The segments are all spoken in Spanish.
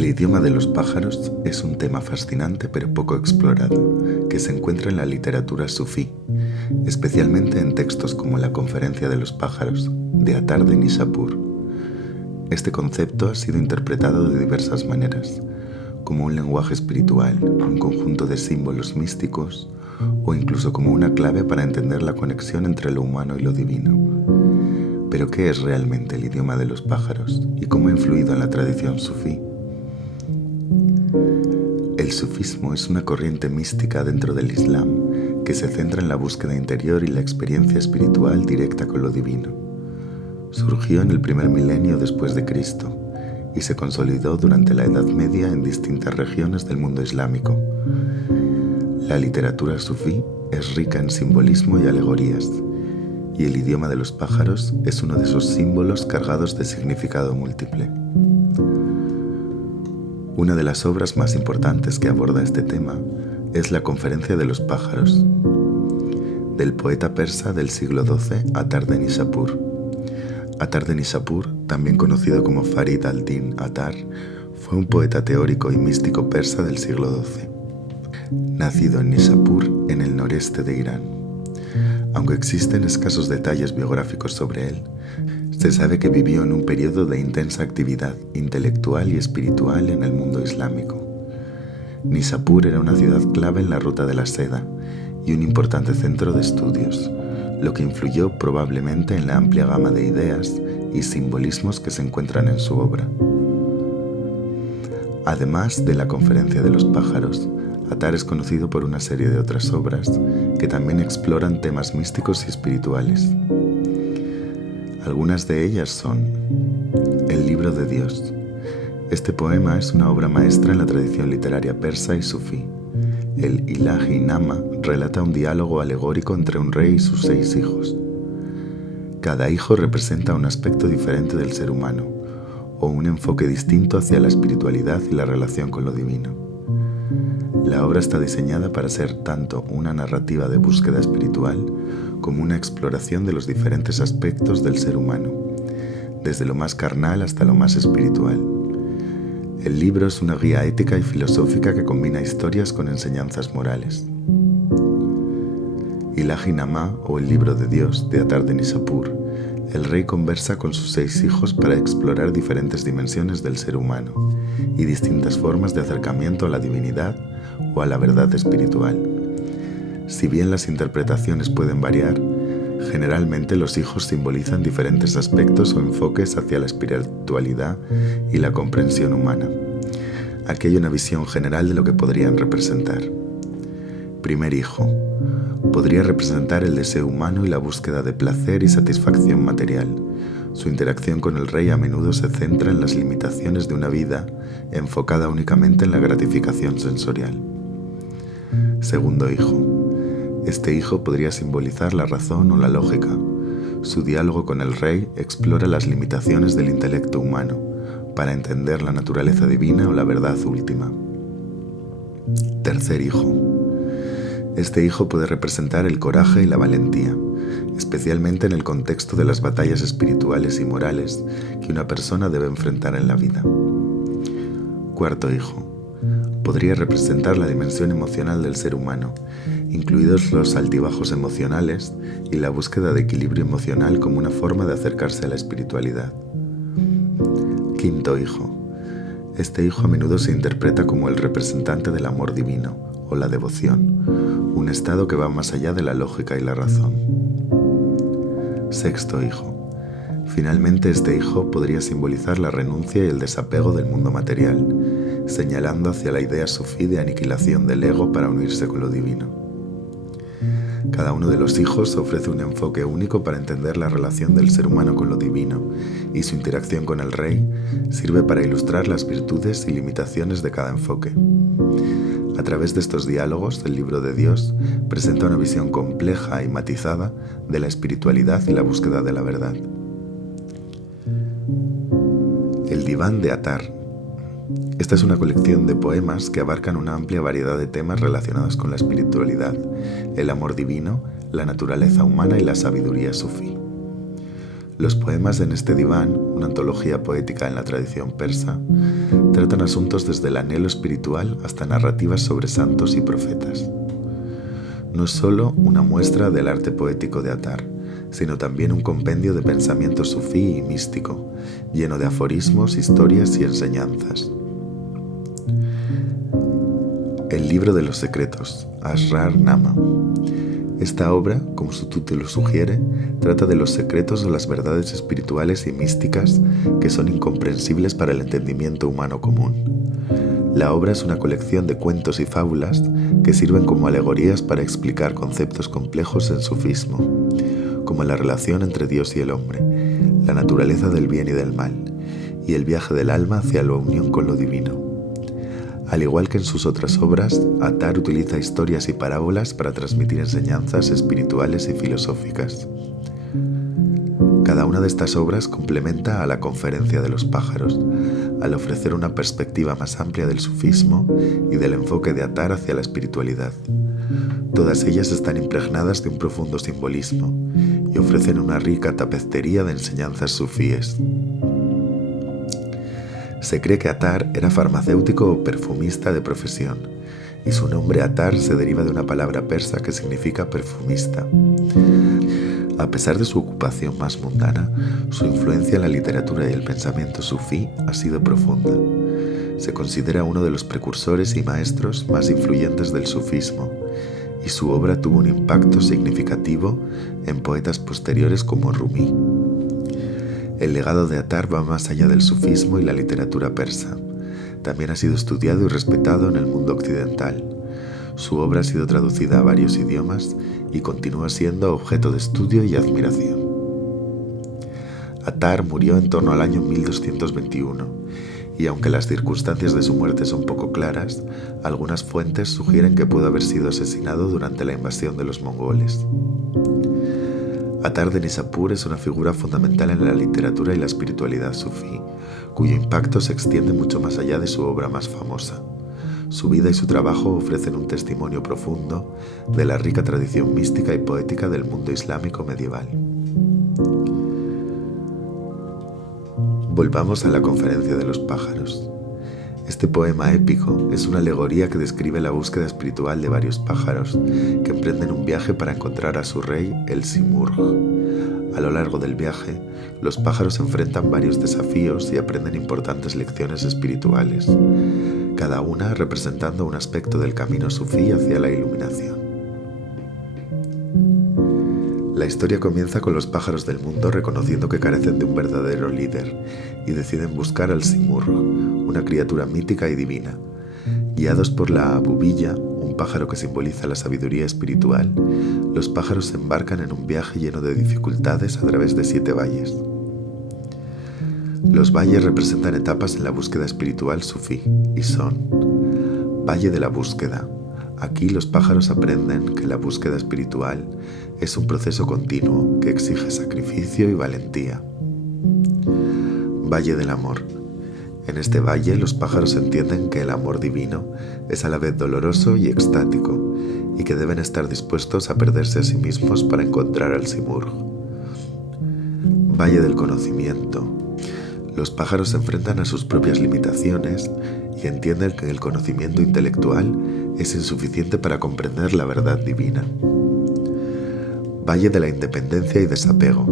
El idioma de los pájaros es un tema fascinante pero poco explorado, que se encuentra en la literatura sufí, especialmente en textos como La Conferencia de los Pájaros, de Attar de Nishapur. Este concepto ha sido interpretado de diversas maneras, como un lenguaje espiritual, un conjunto de símbolos místicos, o incluso como una clave para entender la conexión entre lo humano y lo divino. Pero ¿qué es realmente el idioma de los pájaros y cómo ha influido en la tradición sufí? El sufismo es una corriente mística dentro del Islam que se centra en la búsqueda interior y la experiencia espiritual directa con lo divino. Surgió en el primer milenio después de Cristo y se consolidó durante la Edad Media en distintas regiones del mundo islámico. La literatura sufí es rica en simbolismo y alegorías, y el idioma de los pájaros es uno de esos símbolos cargados de significado múltiple. Una de las obras más importantes que aborda este tema es La Conferencia de los Pájaros, del poeta persa del siglo XII Attar de Nishapur. Attar de Nishapur, también conocido como Farid al-Din Attar, fue un poeta teórico y místico persa del siglo XII, nacido en Nishapur, en el noreste de Irán. Aunque existen escasos detalles biográficos sobre él, se sabe que vivió en un periodo de intensa actividad intelectual y espiritual en el mundo islámico. Nishapur era una ciudad clave en la ruta de la seda y un importante centro de estudios, lo que influyó probablemente en la amplia gama de ideas y simbolismos que se encuentran en su obra. Además de La Conferencia de los Pájaros, Attar es conocido por una serie de otras obras que también exploran temas místicos y espirituales. Algunas de ellas son El Libro de Dios. Este poema es una obra maestra en la tradición literaria persa y sufí. El Ilahi-Nama relata un diálogo alegórico entre un rey y sus 6 hijos. Cada hijo representa un aspecto diferente del ser humano, o un enfoque distinto hacia la espiritualidad y la relación con lo divino. La obra está diseñada para ser tanto una narrativa de búsqueda espiritual como una exploración de los diferentes aspectos del ser humano, desde lo más carnal hasta lo más espiritual. El libro es una guía ética y filosófica que combina historias con enseñanzas morales. Ilahi-Nama, o El Libro de Dios, de Attar de Nishapur, el rey conversa con sus 6 hijos para explorar diferentes dimensiones del ser humano y distintas formas de acercamiento a la divinidad o a la verdad espiritual. Si bien las interpretaciones pueden variar, generalmente los hijos simbolizan diferentes aspectos o enfoques hacia la espiritualidad y la comprensión humana. Aquí hay una visión general de lo que podrían representar. Primer hijo. Podría representar el deseo humano y la búsqueda de placer y satisfacción material. Su interacción con el rey a menudo se centra en las limitaciones de una vida enfocada únicamente en la gratificación sensorial. Segundo hijo. Este hijo podría simbolizar la razón o la lógica. Su diálogo con el rey explora las limitaciones del intelecto humano para entender la naturaleza divina o la verdad última. Tercer hijo. Este hijo puede representar el coraje y la valentía, especialmente en el contexto de las batallas espirituales y morales que una persona debe enfrentar en la vida. Cuarto hijo. Podría representar la dimensión emocional del ser humano, incluidos los altibajos emocionales y la búsqueda de equilibrio emocional como una forma de acercarse a la espiritualidad. Quinto hijo. Este hijo a menudo se interpreta como el representante del amor divino o la devoción, un estado que va más allá de la lógica y la razón. Sexto hijo. Finalmente, este hijo podría simbolizar la renuncia y el desapego del mundo material, señalando hacia la idea sufí de aniquilación del ego para unirse con lo divino. Cada uno de los hijos ofrece un enfoque único para entender la relación del ser humano con lo divino, y su interacción con el rey sirve para ilustrar las virtudes y limitaciones de cada enfoque. A través de estos diálogos, el Libro de Dios presenta una visión compleja y matizada de la espiritualidad y la búsqueda de la verdad. El Diván de Attar. Esta es una colección de poemas que abarcan una amplia variedad de temas relacionados con la espiritualidad, el amor divino, la naturaleza humana y la sabiduría sufí. Los poemas en este diván, una antología poética en la tradición persa, tratan asuntos desde el anhelo espiritual hasta narrativas sobre santos y profetas. No es solo una muestra del arte poético de Attar, sino también un compendio de pensamiento sufí y místico, lleno de aforismos, historias y enseñanzas. El libro de los secretos, Asrar Nama. Esta obra, como su título sugiere, trata de los secretos o las verdades espirituales y místicas que son incomprensibles para el entendimiento humano común. La obra es una colección de cuentos y fábulas que sirven como alegorías para explicar conceptos complejos en sufismo, como la relación entre Dios y el hombre, la naturaleza del bien y del mal, y el viaje del alma hacia la unión con lo divino. Al igual que en sus otras obras, Attar utiliza historias y parábolas para transmitir enseñanzas espirituales y filosóficas. Cada una de estas obras complementa a la Conferencia de los Pájaros, al ofrecer una perspectiva más amplia del sufismo y del enfoque de Attar hacia la espiritualidad. Todas ellas están impregnadas de un profundo simbolismo y ofrecen una rica tapicería de enseñanzas sufíes. Se cree que Attar era farmacéutico o perfumista de profesión, y su nombre Attar se deriva de una palabra persa que significa perfumista. A pesar de su ocupación más mundana, su influencia en la literatura y el pensamiento sufí ha sido profunda. Se considera uno de los precursores y maestros más influyentes del sufismo, y su obra tuvo un impacto significativo en poetas posteriores como Rumi. El legado de Attar va más allá del sufismo y la literatura persa. También ha sido estudiado y respetado en el mundo occidental. Su obra ha sido traducida a varios idiomas y continúa siendo objeto de estudio y admiración. Attar murió en torno al año 1221, y aunque las circunstancias de su muerte son poco claras, algunas fuentes sugieren que pudo haber sido asesinado durante la invasión de los mongoles. Attar de Nishapur es una figura fundamental en la literatura y la espiritualidad sufí, cuyo impacto se extiende mucho más allá de su obra más famosa. Su vida y su trabajo ofrecen un testimonio profundo de la rica tradición mística y poética del mundo islámico medieval. Volvamos a la Conferencia de los Pájaros. Este poema épico es una alegoría que describe la búsqueda espiritual de varios pájaros que emprenden un viaje para encontrar a su rey, el Simurgh. A lo largo del viaje, los pájaros enfrentan varios desafíos y aprenden importantes lecciones espirituales, cada una representando un aspecto del camino sufí hacia la iluminación. La historia comienza con los pájaros del mundo reconociendo que carecen de un verdadero líder y deciden buscar al Simurgh, una criatura mítica y divina. Guiados por la bubilla, un pájaro que simboliza la sabiduría espiritual, los pájaros se embarcan en un viaje lleno de dificultades a través de 7 valles. Los valles representan etapas en la búsqueda espiritual sufí y son: Valle de la Búsqueda. Aquí los pájaros aprenden que la búsqueda espiritual es un proceso continuo que exige sacrificio y valentía. Valle del Amor. En este valle los pájaros entienden que el amor divino es a la vez doloroso y extático y que deben estar dispuestos a perderse a sí mismos para encontrar al Simurgh. Valle del Conocimiento. Los pájaros se enfrentan a sus propias limitaciones y entienden que el conocimiento intelectual es insuficiente para comprender la verdad divina. Valle de la Independencia y Desapego.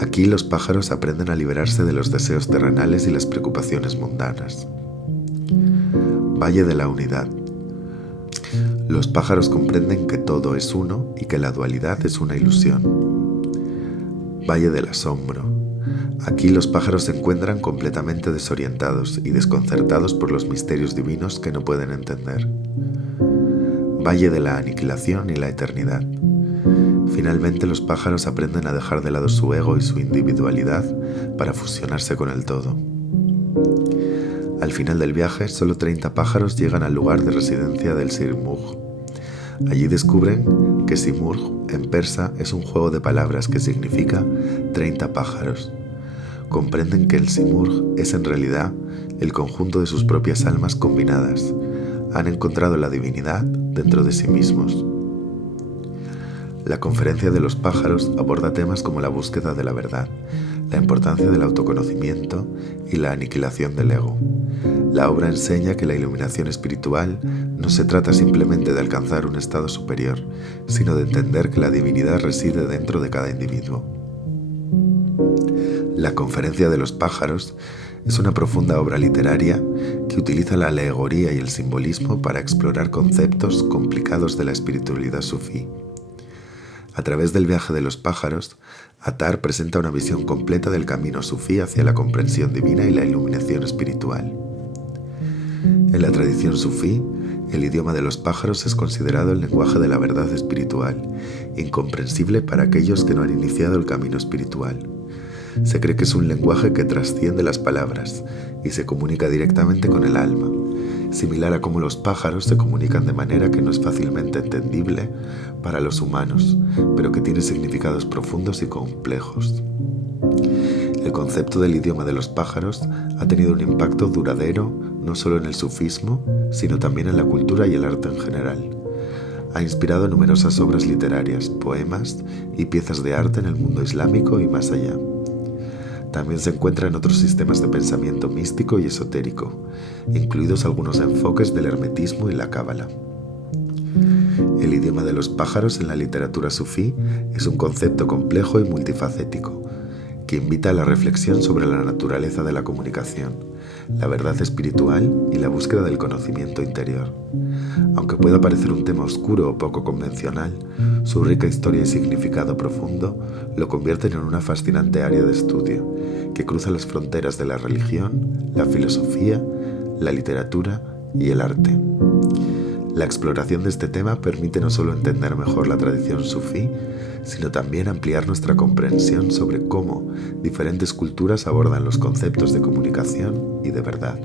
Aquí los pájaros aprenden a liberarse de los deseos terrenales y las preocupaciones mundanas. Valle de la Unidad. Los pájaros comprenden que todo es uno y que la dualidad es una ilusión. Valle del Asombro. Aquí los pájaros se encuentran completamente desorientados y desconcertados por los misterios divinos que no pueden entender. Valle de la Aniquilación y la Eternidad. Finalmente los pájaros aprenden a dejar de lado su ego y su individualidad para fusionarse con el todo. Al final del viaje, solo 30 pájaros llegan al lugar de residencia del Simurgh. Allí descubren que Simurgh en persa es un juego de palabras que significa 30 pájaros. Comprenden que el Simurgh es en realidad el conjunto de sus propias almas combinadas. Han encontrado la divinidad dentro de sí mismos. La Conferencia de los Pájaros aborda temas como la búsqueda de la verdad, la importancia del autoconocimiento y la aniquilación del ego. La obra enseña que la iluminación espiritual no se trata simplemente de alcanzar un estado superior, sino de entender que la divinidad reside dentro de cada individuo. La Conferencia de los Pájaros es una profunda obra literaria que utiliza la alegoría y el simbolismo para explorar conceptos complicados de la espiritualidad sufí. A través del viaje de los pájaros, Attar presenta una visión completa del camino sufí hacia la comprensión divina y la iluminación espiritual. En la tradición sufí, el idioma de los pájaros es considerado el lenguaje de la verdad espiritual, incomprensible para aquellos que no han iniciado el camino espiritual. Se cree que es un lenguaje que trasciende las palabras y se comunica directamente con el alma, similar a cómo los pájaros se comunican de manera que no es fácilmente entendible para los humanos, pero que tiene significados profundos y complejos. El concepto del idioma de los pájaros ha tenido un impacto duradero no solo en el sufismo, sino también en la cultura y el arte en general. Ha inspirado numerosas obras literarias, poemas y piezas de arte en el mundo islámico y más allá. También se encuentra en otros sistemas de pensamiento místico y esotérico, incluidos algunos enfoques del hermetismo y la cábala. El idioma de los pájaros en la literatura sufí es un concepto complejo y multifacético, que invita a la reflexión sobre la naturaleza de la comunicación, la verdad espiritual y la búsqueda del conocimiento interior. Aunque pueda parecer un tema oscuro o poco convencional, su rica historia y significado profundo lo convierten en una fascinante área de estudio que cruza las fronteras de la religión, la filosofía, la literatura y el arte. La exploración de este tema permite no solo entender mejor la tradición sufí, sino también ampliar nuestra comprensión sobre cómo diferentes culturas abordan los conceptos de comunicación y de verdad.